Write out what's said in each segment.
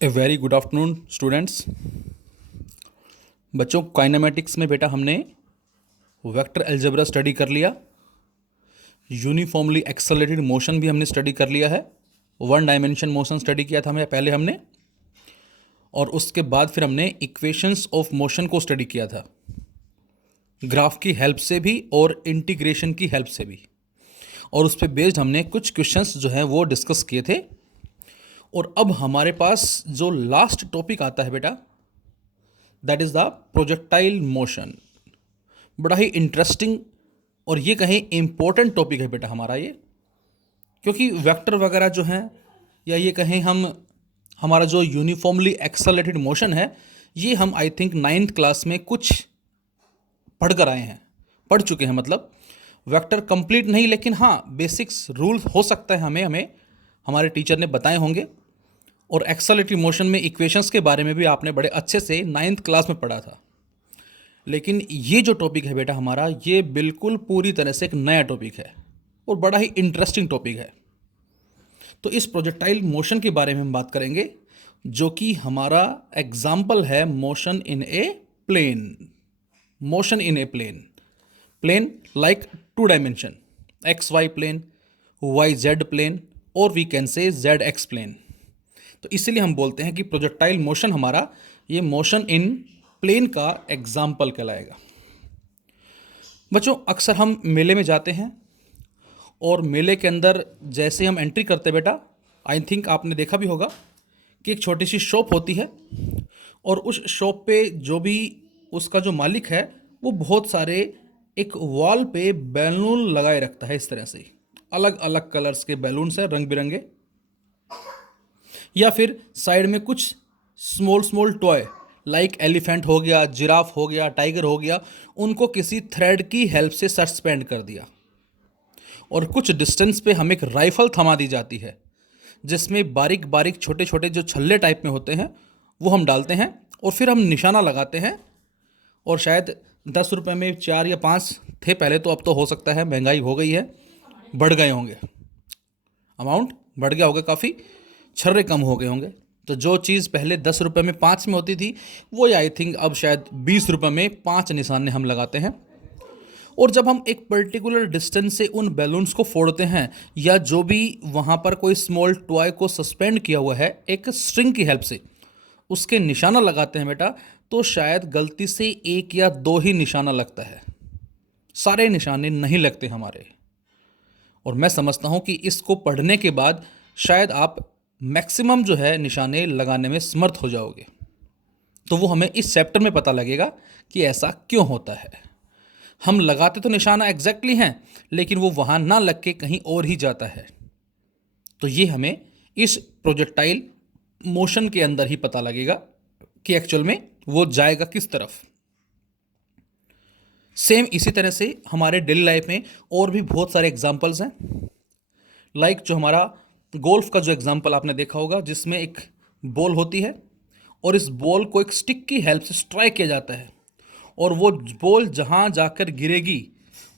A very good afternoon students. बच्चों, kinematics में बेटा हमने वेक्टर अलजेब्रा स्टडी कर लिया, यूनिफॉर्मली एक्सेलरेटेड मोशन भी हमने स्टडी कर लिया है, वन डायमेंशन मोशन स्टडी किया था पहले हमने, और उसके बाद फिर हमने इक्वेशंस ऑफ मोशन को स्टडी किया था, ग्राफ की हेल्प से भी और इंटीग्रेशन की हेल्प से भी, और उस पर बेस्ड हमने कुछ क्वेश्चंस जो हैं वो डिस्कस किए थे। और अब हमारे पास जो लास्ट टॉपिक आता है बेटा, that is the projectile motion. बड़ा ही इंटरेस्टिंग और ये कहें इम्पोर्टेंट टॉपिक है बेटा हमारा ये, क्योंकि वेक्टर वगैरह जो हैं, या ये कहें हम हमारा जो यूनिफॉर्मली एक्सेलरेटेड मोशन है, ये हम आई थिंक 9th क्लास में कुछ पढ़ कर आए हैं, पढ़ चुके हैं। मतलब वेक्टर कंप्लीट नहीं, लेकिन हाँ बेसिक्स रूल हो सकता है हमें हमारे टीचर ने बताए होंगे। और एक्सेलरेटेड मोशन में इक्वेशंस के बारे में भी आपने बड़े अच्छे से 9th क्लास में पढ़ा था। लेकिन ये जो टॉपिक है बेटा हमारा, ये बिल्कुल पूरी तरह से एक नया टॉपिक है और बड़ा ही इंटरेस्टिंग टॉपिक है। तो इस प्रोजेक्टाइल मोशन के बारे में हम बात करेंगे, जो कि हमारा एग्जाम्पल है motion in a plane. Motion in a plane, plane like two dimension, X Y plane, Y Z plane, और we can say Z X plane. तो इसीलिए हम बोलते हैं कि प्रोजेक्टाइल मोशन हमारा ये मोशन इन प्लेन का एग्जाम्पल कहलाएगा। बच्चों, अक्सर हम मेले में जाते हैं और मेले के अंदर जैसे हम एंट्री करते बेटा, आई थिंक आपने देखा भी होगा कि एक छोटी सी शॉप होती है, और उस शॉप पे जो भी उसका जो मालिक है वो बहुत सारे एक वॉल पे बैलून लगाए रखता है। इस तरह से अलग अलग कलर्स के बैलून्स हैं, रंग बिरंगे, या फिर साइड में कुछ small small toy like elephant हो गया, जिराफ हो गया, टाइगर हो गया, उनको किसी थ्रेड की हेल्प से सस्पेंड कर दिया। और कुछ डिस्टेंस पे हमें एक राइफल थमा दी जाती है, जिसमें बारीक बारीक छोटे छोटे जो छल्ले टाइप में होते हैं वो हम डालते हैं, और फिर हम निशाना लगाते हैं। और शायद 10 रुपये में 4 या 5 थे पहले, तो अब तो हो सकता है महंगाई हो गई है, बढ़ गए होंगे, अमाउंट बढ़ गया होगा, काफ़ी छर्रे कम हो गए होंगे। तो जो चीज़ पहले 10 रुपये में 5 में होती थी, वो आई थिंक अब शायद 20 रुपये में 5 निशाने हम लगाते हैं। और जब हम एक पर्टिकुलर डिस्टेंस से उन बैलून्स को फोड़ते हैं, या जो भी वहाँ पर कोई स्मॉल टॉय को सस्पेंड किया हुआ है एक स्ट्रिंग की हेल्प से, उसके निशाना लगाते हैं बेटा, तो शायद गलती से 1 या 2 ही निशाना लगता है, सारे निशाने नहीं लगते हमारे। और मैं समझता हूँ कि इसको पढ़ने के बाद शायद आप मैक्सिमम जो है निशाने लगाने में समर्थ हो जाओगे। तो वो हमें इस चैप्टर में पता लगेगा कि ऐसा क्यों होता है। हम लगाते तो निशाना एग्जैक्टली हैं, लेकिन वो वहाँ ना लग के कहीं और ही जाता है। तो ये हमें इस प्रोजेक्टाइल मोशन के अंदर ही पता लगेगा कि एक्चुअल में वो जाएगा किस तरफ। सेम इसी तरह से हमारे डेली लाइफ में और भी बहुत सारे एग्जाम्पल्स हैं, लाइक जो हमारा गोल्फ का जो एग्जाम्पल आपने देखा होगा, जिसमें एक बॉल होती है और इस बॉल को एक स्टिक की हेल्प से स्ट्राइक किया जाता है, और वो बॉल जहाँ जाकर गिरेगी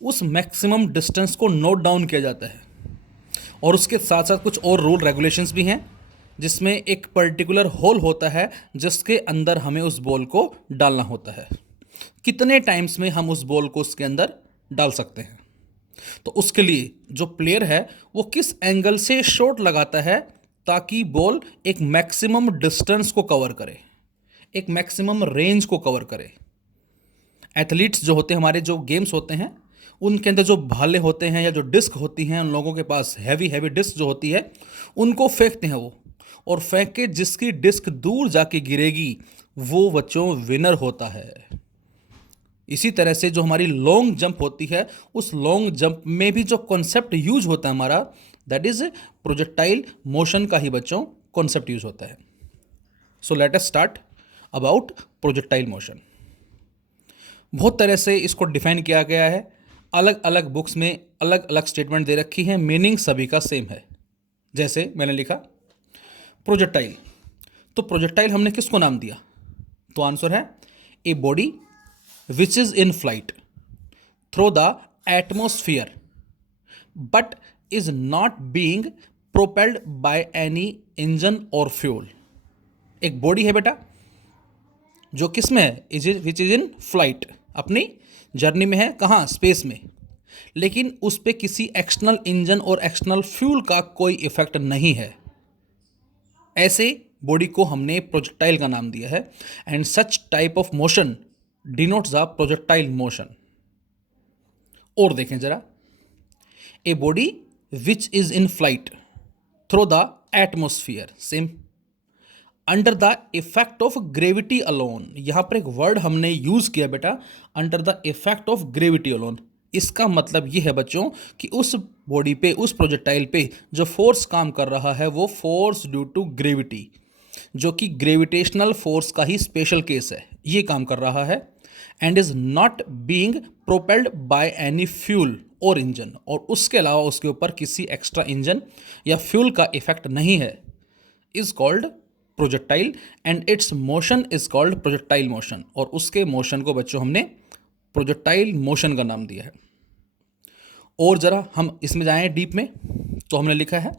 उस मैक्सिमम डिस्टेंस को नोट डाउन किया जाता है। और उसके साथ साथ कुछ और रूल रेगुलेशंस भी हैं, जिसमें एक पर्टिकुलर होल होता है जिसके अंदर हमें उस बॉल को डालना होता है। कितने टाइम्स में हम उस बॉल को उसके अंदर डाल सकते हैं। तो उसके लिए जो प्लेयर है वो किस एंगल से शॉट लगाता है, ताकि बॉल एक मैक्सिमम डिस्टेंस को कवर करे, एक मैक्सिमम रेंज को कवर करे। एथलीट्स जो होते हैं हमारे, जो गेम्स होते हैं उनके अंदर जो भाले होते हैं या जो डिस्क होती हैं, उन लोगों के पास हैवी हैवी डिस्क जो होती है, उनको फेंकते हैं वो, और फेंक के जिसकी डिस्क दूर जाके गिरेगी वो बच्चों विनर होता है। इसी तरह से जो हमारी लॉन्ग जंप होती है, उस लॉन्ग जंप में भी जो कॉन्सेप्ट यूज होता है हमारा, दैट इज प्रोजेक्टाइल मोशन का ही बच्चों कॉन्सेप्ट यूज होता है। So let us start about projectile motion. बहुत तरह से इसको डिफाइन किया गया है, अलग अलग बुक्स में अलग अलग स्टेटमेंट दे रखी है, मीनिंग सभी का सेम है। जैसे मैंने लिखा प्रोजेक्टाइल, तो प्रोजेक्टाइल हमने किसको नाम दिया? तो आंसर है a body which is in flight through the atmosphere but is not being propelled by any engine or fuel. एक बॉडी है बेटा जो किस में है, विच इज इन फ्लाइट, अपनी जर्नी में है, कहाँ, स्पेस में, लेकिन उस पर किसी एक्सटर्नल इंजन और एक्सटर्नल फ्यूल का कोई इफेक्ट नहीं है। ऐसे बॉडी को हमने प्रोजेक्टाइल का नाम दिया है। And such type of motion denotes the projectile motion. और देखें जरा, a body which is in flight through the atmosphere, same, under the effect of gravity alone. यहां पर एक वर्ड हमने यूज किया बेटा, under the effect of gravity alone. इसका मतलब यह है बच्चों कि उस बॉडी पे, उस प्रोजेक्टाइल पे जो फोर्स काम कर रहा है वो फोर्स ड्यू टू ग्रेविटी, जो कि ग्रेविटेशनल फोर्स का ही स्पेशल केस है, ये काम कर रहा है। And is not being propelled by any fuel और इंजन, और उसके अलावा उसके ऊपर किसी एक्स्ट्रा इंजन या फ्यूल का इफेक्ट नहीं है, is called projectile. And it's motion is called projectile motion, और उसके मोशन को बच्चों हमने प्रोजेक्टाइल मोशन का नाम दिया है। और जरा हम इसमें जाएं डीप में, तो हमने लिखा है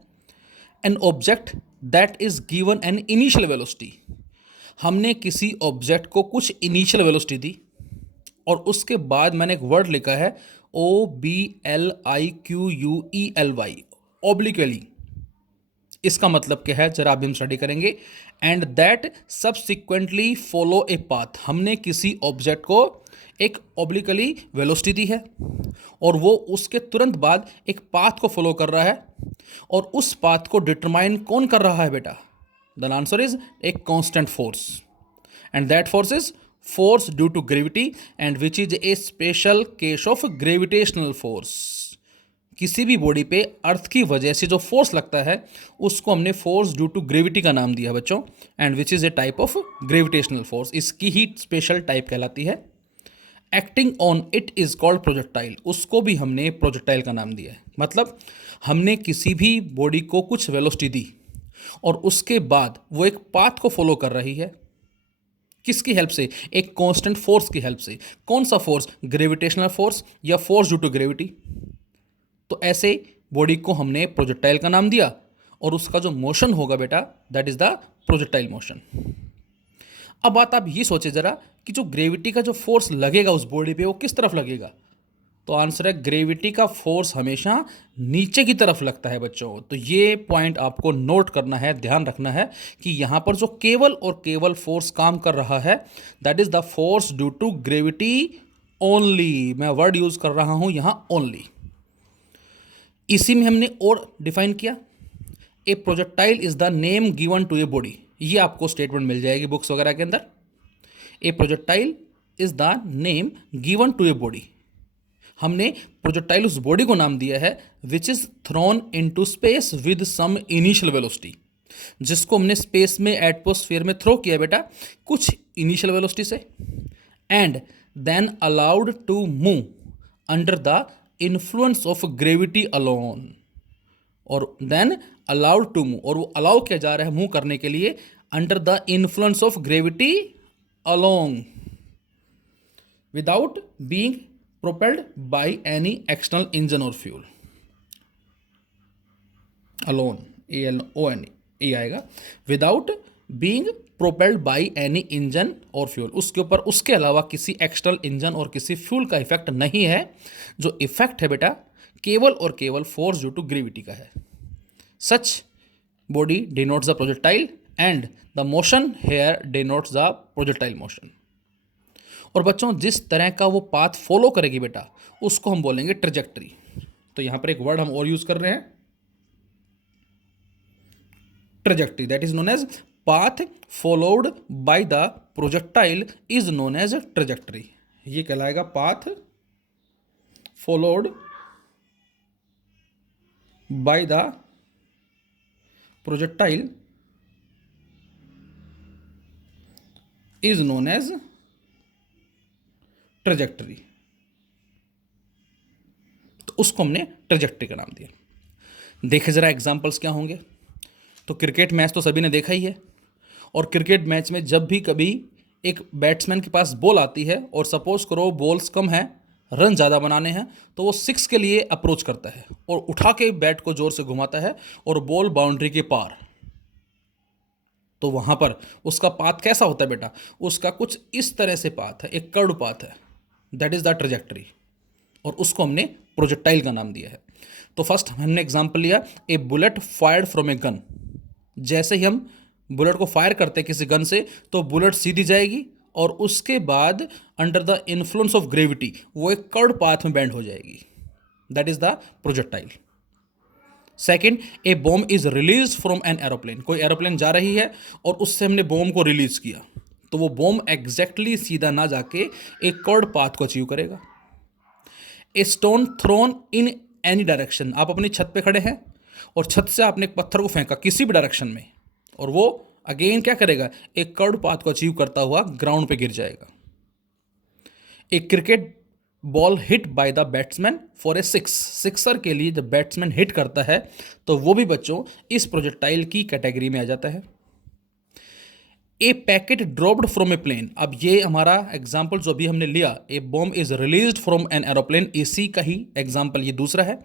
an object that is given an initial velocity. हमने किसी ऑब्जेक्ट को कुछ इनिशियल वेलोसिटी दी, और उसके बाद मैंने एक वर्ड लिखा है OBLIQUELY, ऑब्लिक्वली। इसका मतलब क्या है, जरा अभी हम स्टडी करेंगे। And that subsequently follow a path. हमने किसी ऑब्जेक्ट को एक ऑब्लिकली वेलोसिटी दी है, और वो उसके तुरंत बाद एक पाथ को फॉलो कर रहा है, और उस पाथ को डिटरमाइन कौन कर रहा है बेटा? The answer is a constant force, and that force is force due to gravity and which is a special case of gravitational force। किसी भी बॉडी पे अर्थ की वजह से जो फोर्स लगता है उसको हमने फोर्स ड्यू टू ग्रेविटी का नाम दिया बच्चों, and which is a type of gravitational force, इसकी ही स्पेशल टाइप कहलाती है। Acting on it is called projectile, उसको भी हमने प्रोजेक्टाइल का नाम दिया है। मतलब हमने किसी भी बॉडी को कुछ वेलोसिटी दी, और उसके बाद वो एक पाथ को फॉलो कर रही है, किसकी हेल्प से? एक कांस्टेंट फोर्स की हेल्प से। कौन सा फोर्स? ग्रेविटेशनल फोर्स या फोर्स ड्यू टू ग्रेविटी। तो ऐसे बॉडी को हमने प्रोजेक्टाइल का नाम दिया, और उसका जो मोशन होगा बेटा that is the projectile motion. अब बात आप ये सोचे जरा कि जो ग्रेविटी का जो फोर्स लगेगा उस बॉडी पे वो किस तरफ लगेगा? तो आंसर है ग्रेविटी का फोर्स हमेशा नीचे की तरफ लगता है बच्चों। तो ये पॉइंट आपको नोट करना है, ध्यान रखना है कि यहां पर जो केवल और केवल फोर्स काम कर रहा है that is the force due to gravity only. मैं वर्ड यूज कर रहा हूं यहां ओनली। इसी में हमने और डिफाइन किया, a projectile is the name given to a body. ये आपको स्टेटमेंट मिल जाएगी बुक्स वगैरह के अंदर। A projectile is the name given to a body. हमने प्रोजेक्टाइल उस बॉडी को नाम दिया है which is thrown into space with some initial velocity, जिसको हमने स्पेस में एटमॉस्फेयर में थ्रो किया बेटा कुछ इनिशियल वेलोसिटी से, and then allowed to move under the influence of gravity alone. और देन अलाउड टू मूव, और वो अलाउ किया जा रहा है मूव करने के लिए under the influence of gravity alone without being propelled by any external engine or fuel। alone, ALON ये आएगा, without being propelled by any engine or fuel। उसके ऊपर उसके अलावा किसी एक्सटर्नल इंजन और किसी फ्यूल का इफेक्ट नहीं है। जो इफेक्ट है बेटा केवल और केवल फोर्स ड्यू टू ग्रेविटी का है। Such body denotes the projectile and the motion here denotes the projectile motion. और बच्चों जिस तरह का वो पाथ फॉलो करेगी बेटा उसको हम बोलेंगे ट्रेजेक्टरी। तो यहां पर एक वर्ड हम और यूज कर रहे हैं, trajectory, that is known as path followed by the projectile is known as trajectory. ये कहलाएगा path followed by the projectile is known as trajectory. तो उसको हमने ट्रेजेक्टरी का नाम दिया। देखे जरा एग्जांपल्स क्या होंगे। तो क्रिकेट मैच तो सभी ने देखा ही है, और क्रिकेट मैच में जब भी कभी एक बैट्समैन के पास बॉल आती है और सपोज करो बॉल्स कम है, रन ज़्यादा बनाने हैं, तो वो 6 के लिए अप्रोच करता है और उठा के बैट को जोर से घुमाता है और बॉल बाउंड्री के पार। तो वहाँ पर उसका पाथ कैसा होता है बेटा, उसका कुछ इस तरह से पाथ है, एक कर्व पाथ है, दैट इज़ द ट्रेजेक्टरी, और उसको हमने प्रोजेक्टाइल का नाम दिया है। तो फर्स्ट हमने एग्जांपल लिया, a bullet fired from a gun. जैसे ही हम बुलेट को फायर करते हैं किसी गन से, तो बुलेट सीधी जाएगी और उसके बाद under the influence of gravity वो एक कर्व पाथ में बैंड हो जाएगी, that is the projectile. Second, A bomb is release from an aeroplane. कोई एरोप्लेन जा रही है और उससे हमने बॉम्ब को रिलीज किया, तो वो बॉम्ब एग्जैक्टली सीधा ना जाके एक कर्व पाथ को अचीव करेगा। A stone thrown in any direction. आप अपनी छत पे खड़े हैं और छत से आपने एक पत्थर को फेंका किसी भी डायरेक्शन में, और वो अगेन क्या करेगा, एक कर्व पाथ को अचीव करता हुआ ग्राउंड पे गिर जाएगा। A cricket ball hit by the batsman for a six. Sixer के लिए जब बैट्समैन हिट करता है तो वो भी बच्चों इस प्रोजेक्टाइल की कैटेगरी में आ जाता है। A packet dropped from a plane. अब ये हमारा एग्जाम्पल जो अभी हमने लिया, a bomb is released from an aeroplane, इसी का ही एग्जाम्पल ये दूसरा है।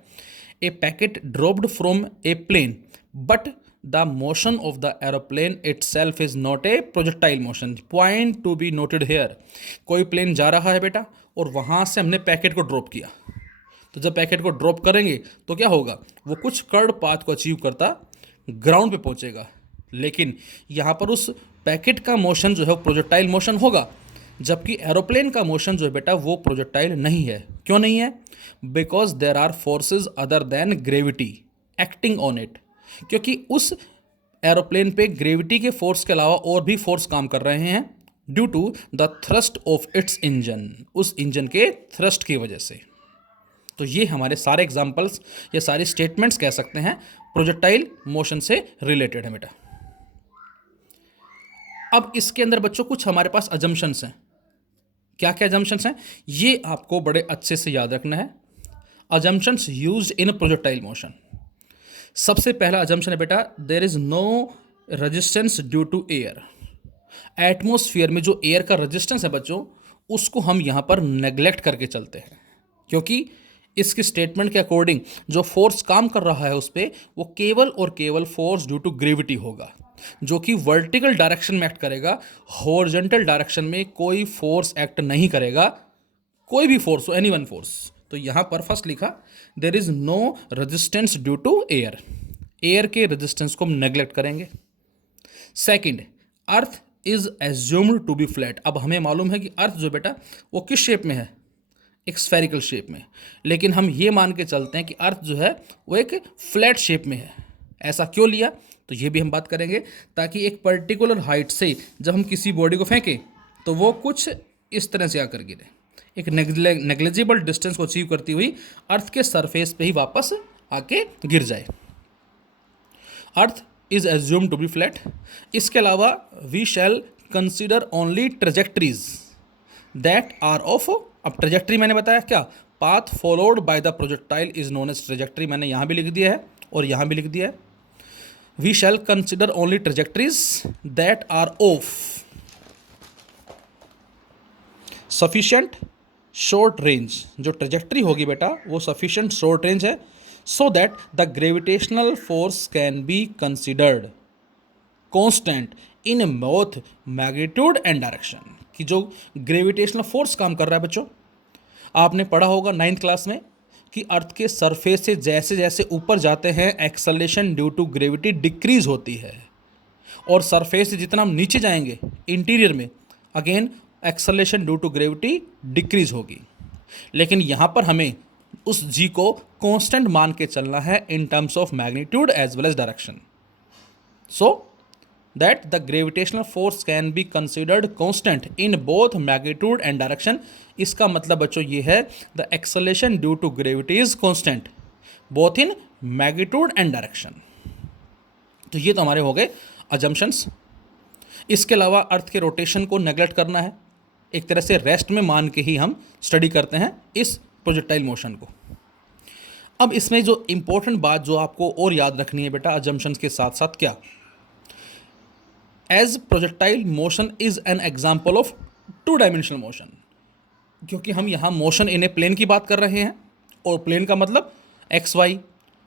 A packet dropped from a plane but the motion of the aeroplane itself is not a projectile motion. Point to be noted here, कोई plane जा रहा है बेटा और वहाँ से हमने पैकेट को ड्रॉप किया, तो जब पैकेट को ड्रॉप करेंगे तो क्या होगा, वो कुछ कर्व पाथ को अचीव करता ग्राउंड पे पहुँचेगा, लेकिन यहाँ पर उस पैकेट का मोशन जो है वो प्रोजेक्टाइल मोशन होगा, जबकि एरोप्लेन का मोशन जो है बेटा वो प्रोजेक्टाइल नहीं है। क्यों नहीं है? Because there are forces other than gravity acting on it, क्योंकि उस एरोप्लेन पे ग्रेविटी के फोर्स के अलावा और भी फोर्स काम कर रहे हैं due to the thrust of its engine, उस इंजन के थ्रस्ट की वजह से। तो ये हमारे सारे एग्जाम्पल्स या सारे स्टेटमेंट्स कह सकते हैं प्रोजेक्टाइल मोशन से रिलेटेड है बेटा। अब इसके अंदर बच्चों कुछ हमारे पास अजम्पशंस हैं। क्या क्या अजम्पशंस हैं ये आपको बड़े अच्छे से याद रखना है। Assumptions used in projectile motion. सबसे पहला अजम्पशन है बेटा, there is no resistance due to air. Atmosphere में जो एयर का रेजिस्टेंस है बच्चों, उसको हम यहाँ पर नेग्लेक्ट करके चलते हैं, क्योंकि इसकी स्टेटमेंट के अकॉर्डिंग जो फोर्स काम कर रहा है उस पर वो केवल और केवल फोर्स ड्यू टू ग्रेविटी होगा, जो कि वर्टिकल डायरेक्शन में एक्ट करेगा, हॉरिजॉन्टल डायरेक्शन में कोई फोर्स एक्ट नहीं करेगा, कोई भी फोर्स हो, एनी वन फोर्स। तो यहाँ पर फर्स्ट लिखा there is no resistance due to air, air के रेजिस्टेंस को हम नेग्लेक्ट करेंगे। Second, earth is assumed to be flat. अब हमें मालूम है कि अर्थ जो बेटा वो किस शेप में है, एक स्फेरिकल शेप में, लेकिन हम ये मान के चलते हैं कि अर्थ जो है वो एक फ्लैट शेप में है। ऐसा क्यों लिया तो ये भी हम बात करेंगे, ताकि एक पर्टिकुलर हाइट से जब हम किसी बॉडी को फेंकें तो वो कुछ इस तरह से आकर गिरे, एक नेग्लिजिबल डिस्टेंस को अचीव करती हुई अर्थ के सरफेस पे ही वापस आके गिर जाए। Earth is assumed to be flat. इसके अलावा we shall consider only trajectories that are of, अब ट्रेजेक्टरी मैंने बताया क्या, path followed by the projectile is known as trajectory, मैंने यहाँ भी लिख दिया है और यहाँ भी लिख दिया है। We shall consider only trajectories that are of sufficient short range. जो ट्रेजेक्टरी होगी बेटा वो सफिशिएंट शॉर्ट रेंज है, so that the gravitational force can be considered constant in both magnitude and direction. कि जो ग्रेविटेशनल फोर्स काम कर रहा है बच्चों, आपने पढ़ा होगा 9th क्लास में कि अर्थ के सरफेस से जैसे जैसे ऊपर जाते हैं acceleration due to gravity decrease होती है, और सरफेस से जितना हम नीचे जाएंगे इंटीरियर में again acceleration due to gravity decrease होगी। लेकिन यहाँ पर हमें उस जी को कांस्टेंट मान के चलना है in terms of magnitude as well as direction, so that the gravitational force can be considered constant in both magnitude and direction। इसका मतलब बच्चों ये है the acceleration due to gravity is constant both in magnitude and direction। तो ये तो हमारे हो गए assumptions। इसके अलावा अर्थ के रोटेशन को नेग्लेक्ट करना है, एक तरह से रेस्ट में मान के ही हम स्टडी करते हैं इस प्रोजेक्टाइल मोशन को। अब इसमें जो इंपॉर्टेंट बात जो आपको और याद रखनी है बेटा assumptions के साथ साथ, क्या, as projectile motion is an example of two dimensional motion, क्योंकि हम यहाँ मोशन इन ए प्लेन की बात कर रहे हैं, और प्लेन का मतलब XY,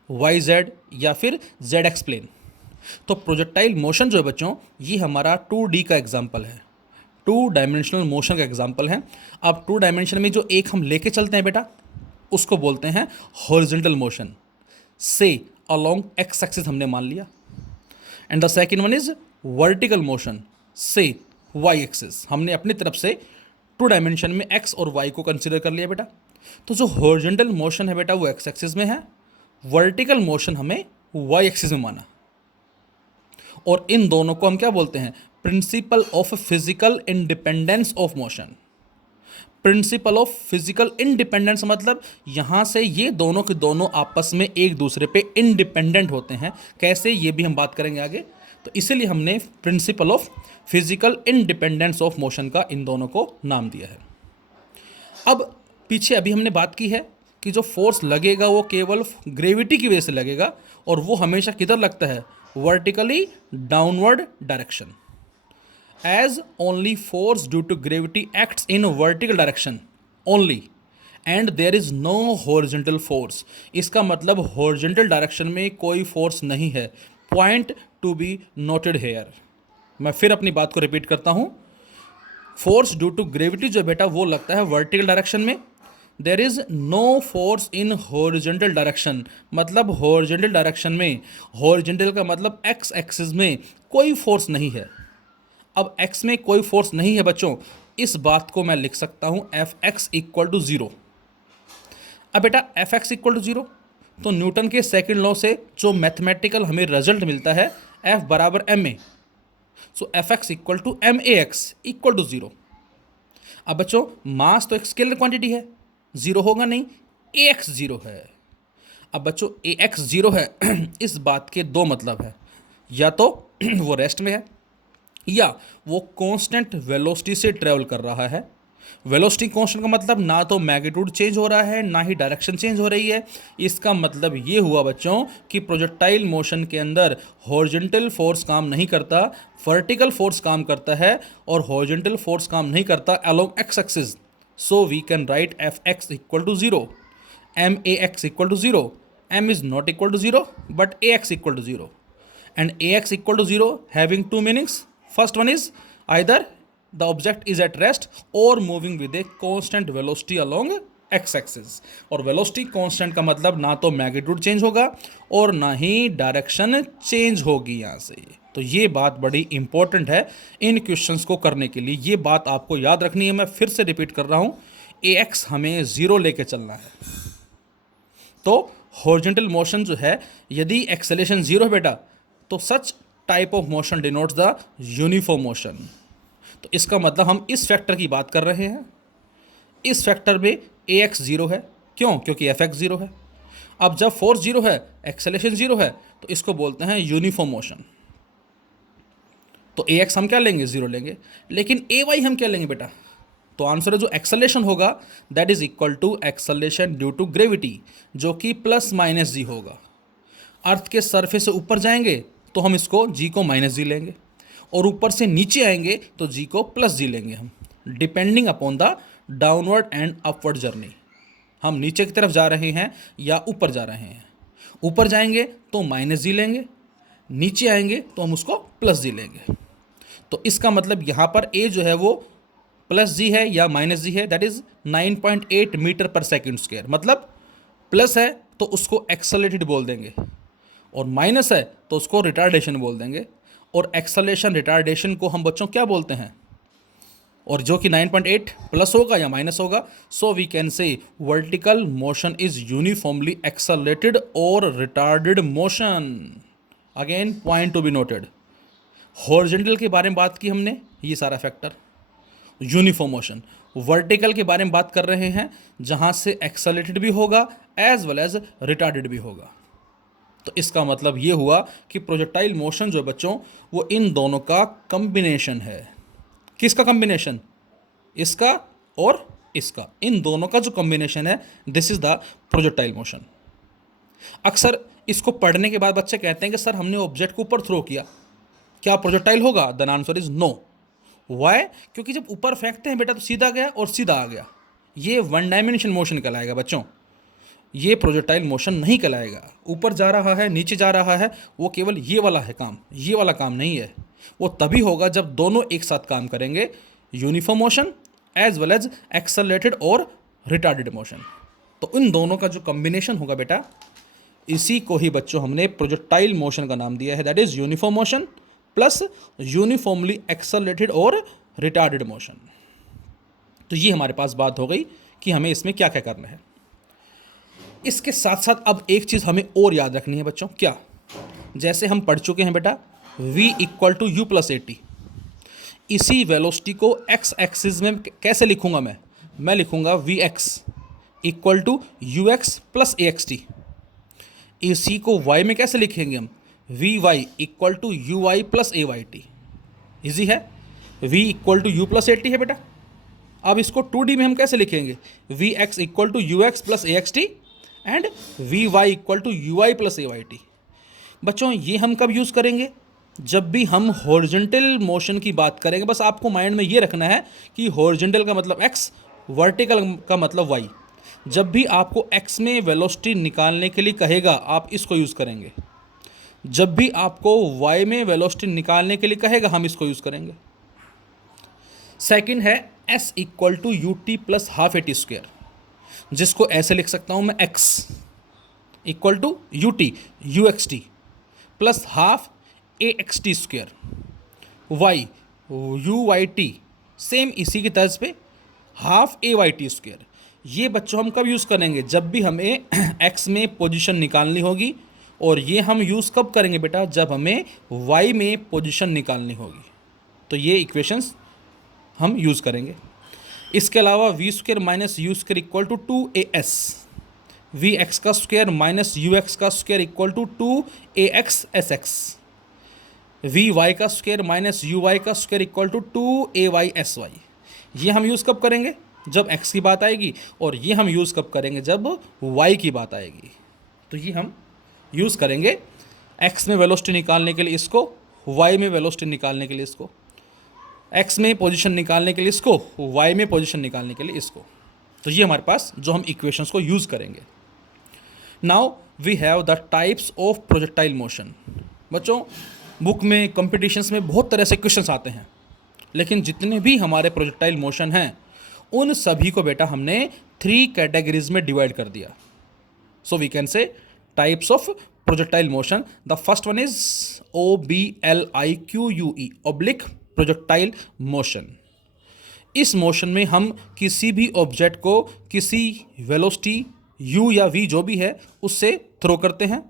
YZ या फिर ZX प्लेन, तो प्रोजेक्टाइल मोशन जो है बच्चों, ये हमारा 2D का एग्जाम्पल है, 2 डायमेंशनल मोशन का एग्जाम्पल है। अब 2 डायमेंशन में जो एक हम लेके चलते हैं बेटा, उसको बोलते हैं हॉरिजॉन्टल मोशन, से अलोंग एक्स एक्सिस हमने मान लिया। And the second one is vertical motion, से वाई एक्सिस, हमने अपनी तरफ से 2 डायमेंशन में एक्स और वाई को कंसिडर कर लिया बेटा। तो जो हॉरिजॉन्टल मोशन है बेटा वो एक्स एक्सिस में है, वर्टिकल मोशन हमें वाई एक्सिस में माना। और इन दोनों को हम क्या बोलते हैं, principle of physical independence of motion. Principle of physical independence मतलब यहां से ये दोनों के दोनों आपस में एक दूसरे पे इंडिपेंडेंट होते हैं। कैसे, ये भी हम बात करेंगे आगे। तो इसीलिए हमने principle of physical independence of motion का इन दोनों को नाम दिया है। अब पीछे अभी हमने बात की है कि जो फोर्स लगेगा वो केवल ग्रेविटी की वजह से लगेगा, और वो हमेशा किधर लगता है, vertically downward direction. As only force due to gravity acts in vertical direction only and there is no horizontal force। इसका मतलब horizontal direction में कोई force नहीं है। Point to be noted here। मैं फिर अपनी बात को रिपीट करता हूँ। फोर्स ड्यू टू ग्रेविटी जो बेटा वो लगता है वर्टिकल डायरेक्शन में, there is no force in horizontal direction, मतलब हॉरिजॉन्टल डायरेक्शन में, हॉरिजॉन्टल का मतलब एक्स एक्सिस में कोई फोर्स नहीं है। अब x में कोई फोर्स नहीं है बच्चों, इस बात को मैं लिख सकता हूं एफ एक्स इक्वल टू 0। अब बेटा एफ एक्स इक्वल टू 0, तो न्यूटन के सेकंड लॉ से जो मैथमेटिकल हमें रिजल्ट मिलता है F बराबर m a, so F x equal to m a x equal to 0। अब बच्चों मास तो एक स्केलर क्वांटिटी है, 0 होगा नहीं, ए एक्स 0 है। अब बच्चों ए एक्स 0 है इस बात के दो मतलब है, या तो वो रेस्ट में है या वो कांस्टेंट वेलोसिटी से ट्रेवल कर रहा है। वेलोसिटी कांस्टेंट का मतलब ना तो मैग्नीट्यूड चेंज हो रहा है ना ही डायरेक्शन चेंज हो रही है। इसका मतलब ये हुआ बच्चों कि प्रोजेक्टाइल मोशन के अंदर हॉरिजॉन्टल फोर्स काम नहीं करता, वर्टिकल फोर्स काम करता है, और हॉरिजॉन्टल फोर्स काम नहीं करता along x axis. So we can write F x equal to 0, m a x equal to 0, m is not equal to 0 but a x equal to 0, and a x equal to 0 having 2 meanings. First one is either the object is at rest or moving with a constant velocity along x-axis। और velocity constant का मतलब ना तो magnitude change होगा और ना ही direction change होगी यहाँ से। तो ये बात बड़ी इंपॉर्टेंट है इन क्वेश्चंस को करने के लिए, ये बात आपको याद रखनी है। मैं फिर से रिपीट कर रहा हूँ, ए एक्स हमें 0 लेके चलना है। तो हॉरिजॉन्टल मोशन जो है, यदि एक्सेलेरेशन 0 है बेटा, तो such type of motion denotes the uniform motion. तो इसका मतलब हम इस फैक्टर की बात कर रहे हैं, इस फैक्टर में ए एक्स 0 है, क्यों, क्योंकि एफ एक्स 0 है। अब जब फोर्स 0 है, एक्सेलेरेशन 0 है, तो इसको बोलते हैं यूनिफॉर्म मोशन। तो ए एक्स हम क्या लेंगे, 0 लेंगे, लेकिन ए वाई हम क्या लेंगे बेटा, तो आंसर है जो एक्सेलेरेशन होगा that is equal to acceleration due to gravity, जो कि प्लस माइनस जी होगा। अर्थ के सरफेस से ऊपर जाएंगे तो हम इसको g को माइनस जी लेंगे, और ऊपर से नीचे आएंगे तो g को प्लस जी लेंगे हम, depending upon the downward and upward journey. हम नीचे की तरफ जा रहे हैं या ऊपर जा रहे हैं, ऊपर जाएंगे तो माइनस जी लेंगे, नीचे आएंगे तो हम उसको प्लस जी लेंगे। तो इसका मतलब यहाँ पर a जो है वो प्लस जी है या माइनस जी है, दैट इज 9.8 मीटर पर सेकेंड स्क्वायर। मतलब प्लस है तो उसको एक्सेलरेटेड बोल देंगे, और माइनस है तो उसको रिटार्डेशन बोल देंगे। और एक्सेलरेशन रिटार्डेशन को हम बच्चों क्या बोलते हैं, और जो कि 9.8 प्लस होगा या माइनस होगा। So we can say vertical motion is uniformly accelerated और retarded motion. Again point to be noted, horizontal के बारे में बात की हमने, ये सारा फैक्टर, यूनिफॉर्म मोशन। वर्टिकल के बारे में बात कर रहे हैं जहां से एक्सेलरेटेड भी होगा एज वेल एज रिटार्डेड भी होगा। तो इसका मतलब ये हुआ कि प्रोजेक्टाइल मोशन जो बच्चों वो इन दोनों का कॉम्बिनेशन है। किसका कॉम्बिनेशन, इसका और इसका, इन दोनों का जो कॉम्बिनेशन है, this is the projectile motion. अक्सर इसको पढ़ने के बाद बच्चे कहते हैं कि सर हमने ऑब्जेक्ट को ऊपर थ्रो किया, क्या प्रोजेक्टाइल होगा? The answer is no. Why? क्योंकि जब ऊपर फेंकते हैं बेटा तो सीधा गया और सीधा आ गया, ये वन डायमेंशन मोशन कहलाएगा बच्चों। ये प्रोजेक्टाइल मोशन नहीं कहलाएगा। ऊपर जा रहा है, नीचे जा रहा है, वो केवल ये वाला है काम, ये वाला काम नहीं है। वो तभी होगा जब दोनों एक साथ काम करेंगे, uniform motion as well as accelerated और रिटार्डेड मोशन। तो इन दोनों का जो कॉम्बिनेशन होगा बेटा, इसी को ही बच्चों हमने प्रोजेक्टाइल मोशन का नाम दिया है, that is uniform motion plus uniformly accelerated और रिटार्डेड मोशन। तो ये हमारे पास बात हो गई कि हमें इसमें क्या क्या करना है। इसके साथ साथ अब एक चीज़ हमें और याद रखनी है बच्चों, क्या? जैसे हम पढ़ चुके हैं बेटा v equal to u plus a t, इसी वेलोसिटी को x एक्सिस में कैसे लिखूंगा मैं लिखूंगा v x equal to u x plus a x t. इसी को y में कैसे लिखेंगे हम? V y equal to u y plus a y t. Easy है, v equal to u plus a t है बेटा। अब इसको 2D में हम कैसे लिखेंगे? V x equal to u x plus a x t and v y equal to u y plus a y t. बच्चों ये हम कब यूज़ करेंगे? जब भी हम हॉरिजॉन्टल मोशन की बात करेंगे। बस आपको माइंड में ये रखना है कि हॉरिजॉन्टल का मतलब x, वर्टिकल का मतलब y। जब भी आपको x में वेलोसिटी निकालने के लिए कहेगा, आप इसको यूज़ करेंगे। जब भी आपको y में वेलोसिटी निकालने के लिए कहेगा, हम इसको यूज़ करेंगे। सेकंड है s equal to u t plus half a t square, जिसको ऐसे लिख सकता हूँ मैं x equal to u t u x t plus half a x t square, y u y t same इसी की तर्ज पे half a y t square. ये बच्चों हम कब यूज़ करेंगे? जब भी हमें x में पोजीशन निकालनी होगी। और ये हम यूज़ कब करेंगे बेटा? जब हमें y में पोजीशन निकालनी होगी। तो ये इक्वेशंस हम यूज़ करेंगे। इसके अलावा v square minus u square equal to 2as, v x का स्क्वेयर माइनस यू एक्स का square equal to 2ax sx, v y का स्क्वेयर माइनस यू वाई का square equal to 2ay sy। ये हम use कब करेंगे? जब x की बात आएगी। और ये हम यूज़ कब करेंगे? जब y की बात आएगी। तो ये हम यूज़ करेंगे x में वेलोसिटी निकालने के लिए इसको, y में वेलोसिटी निकालने के लिए इसको, x में पोजीशन निकालने के लिए इसको, y में पोजीशन निकालने के लिए इसको। तो ये हमारे पास जो हम इक्वेशंस को यूज़ करेंगे। Now we have the types of projectile motion. बच्चों बुक में, कॉम्पिटिशन्स में बहुत तरह से क्वेश्चंस आते हैं, लेकिन जितने भी हमारे प्रोजेक्टाइल मोशन हैं उन सभी को बेटा हमने 3 कैटेगरीज में डिवाइड कर दिया। So we can say types of projectile motion. The first one is OBLIQUE oblique projectile motion. इस मोशन में हम किसी भी ऑब्जेक्ट को किसी वेलोसिटी u या v जो भी है उससे थ्रो करते हैं,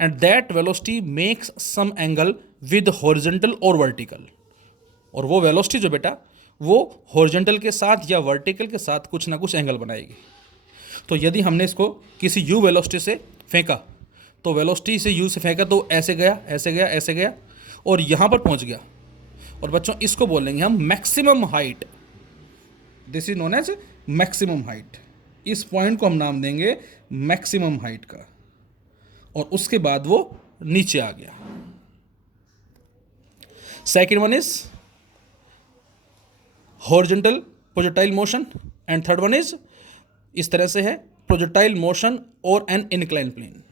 and that velocity makes some angle with horizontal और वर्टिकल। और वो वेलोसिटी जो बेटा वो हॉरिजॉन्टल के साथ या वर्टिकल के साथ कुछ ना कुछ एंगल बनाएगी। तो यदि हमने इसको किसी u वेलोसिटी से फेंका, तो वेलोसिटी से u से फेंका तो ऐसे गया, ऐसे गया, ऐसे गया और यहाँ पर पहुँच गया। और बच्चों इसको बोलेंगे हम maximum height. This is known as maximum height. इस पॉइंट को हम नाम देंगे मैक्सिमम हाइट का। और उसके बाद वो नीचे आ गया। Second one is horizontal projectile motion and third one is इस तरह से है प्रोजेक्टाइल मोशन और एन इनक्लाइन प्लेन।